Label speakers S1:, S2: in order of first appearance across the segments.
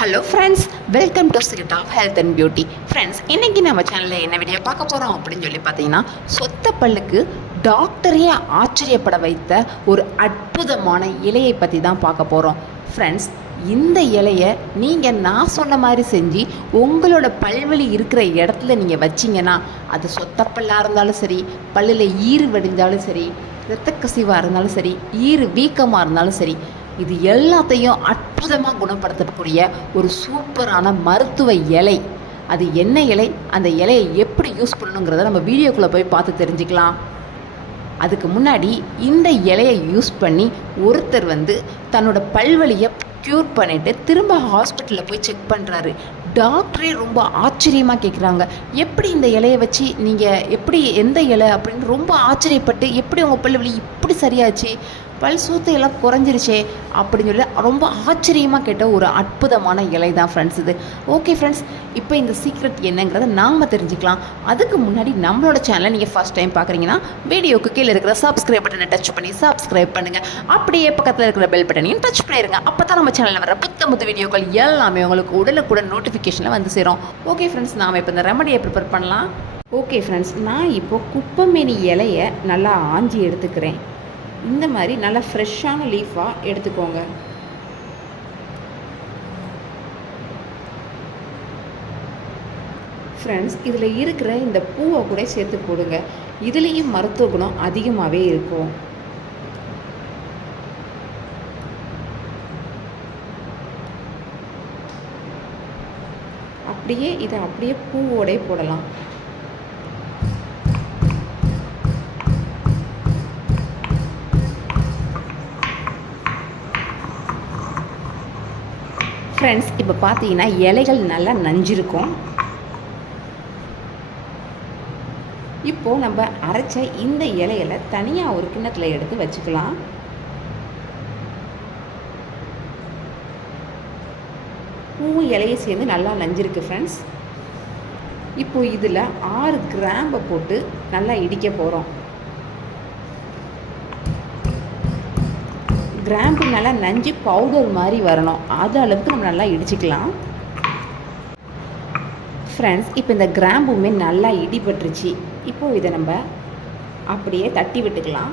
S1: Hello friends welcome to sit of health and beauty friends இன்றைக்கி நம்ம சேனலில் என்ன வீடியோ பார்க்க போகிறோம் அப்படின்னு சொல்லி பார்த்தீங்கன்னா சொத்த பல்லுக்கு டாக்டரையே ஆச்சரியப்பட வைத்த ஒரு அற்புதமான இலையை பற்றி தான் பார்க்க போகிறோம் ஃப்ரெண்ட்ஸ் இந்த இலையை நீங்கள் நான் சொன்ன மாதிரி செஞ்சு உங்களோட பல்வலி இருக்கிற இடத்துல நீங்கள் வச்சிங்கன்னா அது சொத்தப்பல்லாக இருந்தாலும் சரி பல்லில் ஈறு வடிஞ்சாலும் சரி இரத்த கசிவாக இருந்தாலும் சரி ஈறு வீக்கமாக இருந்தாலும் சரி இது எல்லாத்தையும் அற்புதமாக குணப்படுத்தக்கூடிய ஒரு சூப்பரான மருத்துவ இலை. அது என்ன இலை? அந்த இலையை எப்படி யூஸ் பண்ணணுங்கிறத நம்ம வீடியோக்குள்ளே போய் பார்த்து தெரிஞ்சுக்கலாம். அதுக்கு முன்னாடி இந்த இலையை யூஸ் பண்ணி ஒருத்தர் வந்து தன்னோட பல்வழியை க்யூர் பண்ணிவிட்டு திரும்ப ஹாஸ்பிட்டலில் போய் செக் பண்ணுறாரு டாக்டரே ரொம்ப ஆச்சரியமாக கேட்குறாங்க எப்படி இந்த இலையை வச்சு நீங்கள் எப்படி எந்த இலை அப்படின்னு ரொம்ப ஆச்சரியப்பட்டு எப்படி உங்கள் பல்வலி இப்படி சரியாச்சு? பல் சூத்து எல்லாம் குறைஞ்சிருச்சே அப்படின்னு சொல்லி ரொம்ப ஆச்சரியமாக கேட்ட ஒரு அற்புதமான இலை தான் ஃப்ரெண்ட்ஸ் இது. ஓகே ஃப்ரெண்ட்ஸ் இப்போ இந்த சீக்ரெட் என்னங்கிறத நாம் தெரிஞ்சுக்கலாம். அதுக்கு முன்னாடி நம்மளோட சேனலை நீங்கள் ஃபஸ்ட் டைம் பார்க்குறீங்கன்னா வீடியோக்கு கீழே இருக்கிற சப்ஸ்கிரைப் பட்டனை டச் பண்ணி சப்ஸ்கிரைப் பண்ணுங்கள் அப்படியே பக்கத்தில் இருக்கிற பெல் பட்டனையும் டச் பண்ணிடுங்க அப்போ தான் நம்ம சேனலில் வர புத்த முத்து வீடியோக்கள் எல்லாமே உங்களுக்கு உடனுக்குடன் நோட்டிஃபிகேஷனில் வந்து சேரும். ஓகே ஃப்ரெண்ட்ஸ் நாம் இப்போ இந்த ரெமடியை ப்ரிப்பேர் பண்ணலாம். ஓகே ஃப்ரெண்ட்ஸ் நான் இப்போ குப்பமேனி இலையை நல்லா ஆஞ்சி எடுத்துக்கிறேன். இந்த மாதிரி நல்லா ஃப்ரெஷ்ஷான லீஃபாக எடுத்துக்கோங்க. ஃப்ரெண்ட்ஸ் இதில் இருக்கிற இந்த பூவை கூட சேர்த்து போடுங்க. இதுலேயும் மருத்துவ குணம் அதிகமாகவே இருக்கும். அப்படியே இதை அப்படியே பூவோடே போடலாம். ஃப்ரெண்ட்ஸ் இப்போ பார்த்தீங்கன்னா இலைகள் நல்லா நஞ்சிருக்கும். இப்போது நம்ம அரைச்ச இந்த இலையில தனியாக ஒரு கிண்ணத்தில் எடுத்து வச்சுக்கலாம். பூவும் இலையும் சேர்ந்து நல்லா நஞ்சிருக்கு ஃப்ரெண்ட்ஸ் இப்போ இதில் ஆறு கிராம்பை போட்டு நல்லா இடிக்க போகிறோம் கிராம்பு நல்லா நஞ்சு பவுடர் மாதிரி வரணும். அது அளவுக்கு நம்ம நல்லா இடிச்சுக்கலாம். ஃப்ரெண்ட்ஸ் இப்போ இந்த கிராம்புமே நல்லா இடிபட்டுருச்சு. இப்போது இதை நம்ம அப்படியே தட்டி விட்டுக்கலாம்.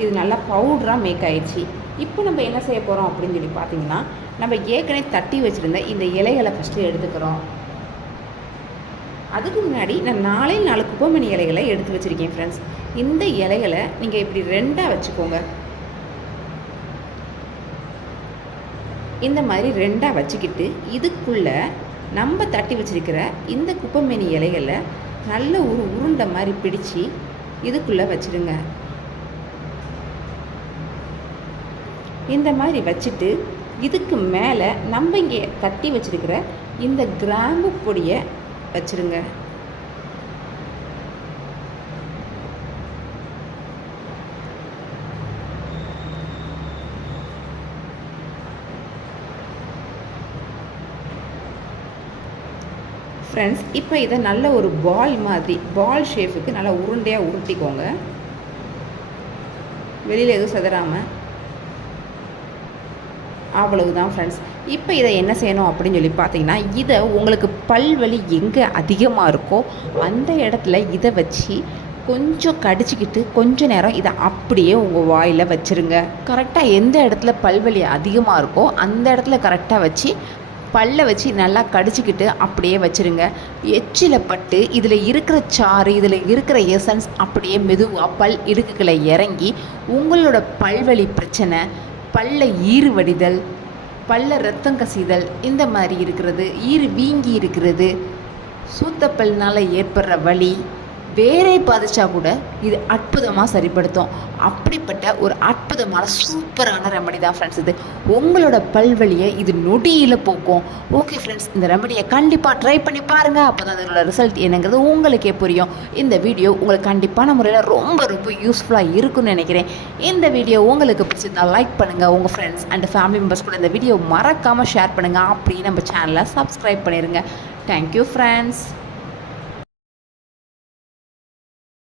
S1: இது நல்லா பவுடராக மேக் ஆயிடுச்சு. இப்போ நம்ம என்ன செய்ய போகிறோம் அப்படின்னு சொல்லி பார்த்தீங்கன்னா நம்ம ஏற்கனவே தட்டி வச்சுருந்த இந்த இலைகளை ஃபஸ்ட்டு எடுத்துக்கிறோம். அதுக்கு முன்னாடி நான் நாலே நாலு குப்பமணி இலைகளை எடுத்து வச்சுருக்கேன் ஃப்ரெண்ட்ஸ் இந்த இலைகளை நீங்கள் இப்படி ரெண்டாக வச்சுக்கோங்க. இந்த மாதிரி ரெண்டாக வச்சுக்கிட்டு இதுக்குள்ளே நம்ம தட்டி வச்சிருக்கிற இந்த குப்பைமேனி இலைகளை நல்ல ஒரு உருண்டை மாதிரி பிடிச்சி இதுக்குள்ளே வச்சிருங்க. இந்த மாதிரி வச்சுட்டு இதுக்கு மேலே நம்ம இங்கே தட்டி வச்சுருக்கிற இந்த கிராம்பு பொடியை வச்சுருங்க. ஃப்ரெண்ட்ஸ் இப்போ இதை நல்ல ஒரு பால் மாதிரி பால் ஷேப்புக்கு நல்லா உருண்டையாக உருட்டிக்கோங்க. வெளியில் எதுவும் செதறாமல் அவ்வளவுதான் ஃப்ரெண்ட்ஸ் இப்போ இதை என்ன செய்யணும் அப்படின்னு சொல்லி பார்த்தீங்கன்னா இதை உங்களுக்கு பல்வலி எங்கே அதிகமாக இருக்கோ அந்த இடத்துல இதை வச்சு கொஞ்சம் கடிச்சிக்கிட்டு கொஞ்ச நேரம் இதை அப்படியே உங்கள் வாயில் வச்சுருங்க. கரெக்டாக எந்த இடத்துல பல்வலி அதிகமாக இருக்கோ அந்த இடத்துல கரெக்டாக வச்சு பல்ல வச்சு நல்லா கடிச்சிக்கிட்டு அப்படியே வச்சுருங்க. எச்சில் பட்டு இதில் இருக்கிற சாறு இதில் இருக்கிற எசன்ஸ் அப்படியே மெதுவாக பல் இடுக்குகளை இறங்கி உங்களோட பல்வழி பிரச்சனை பல்ல ஈறு வடிதல் பல்ல ரத்தம் கசிதல் இந்த மாதிரி இருக்கிறது ஈறு வீங்கி இருக்கிறது சூத்தப்பல்னால் ஏற்படுற வலி வேரை பாதிச்சா கூட இது அற்புதமாக சரிப்படுத்தும். அப்படிப்பட்ட ஒரு அற்புதமான சூப்பரான ரெமடி தான் ஃப்ரெண்ட்ஸ் இது. உங்களோட பல்வலியை இது நொடியில் போக்கும். ஓகே ஃப்ரெண்ட்ஸ் இந்த ரெமடியை கண்டிப்பாக ட்ரை பண்ணி பாருங்கள் அப்போ தான் அதோட ரிசல்ட் என்னங்கிறது உங்களுக்கே புரியும். இந்த வீடியோ உங்களுக்கு கண்டிப்பான முறையில் ரொம்ப ரொம்ப யூஸ்ஃபுல்லாக இருக்கும்னு நினைக்கிறேன். இந்த வீடியோ உங்களுக்கு பிடிச்சிருந்தா லைக் பண்ணுங்கள் உங்கள் ஃப்ரெண்ட்ஸ் அண்ட் ஃபேமிலி மெம்பர்ஸ் கூட இந்த வீடியோ மறக்காமல் ஷேர் பண்ணுங்கள் அப்படியே நம்ம சேனலை சப்ஸ்கிரைப் பண்ணிடுங்க தேங்க்யூ ஃப்ரெண்ட்ஸ்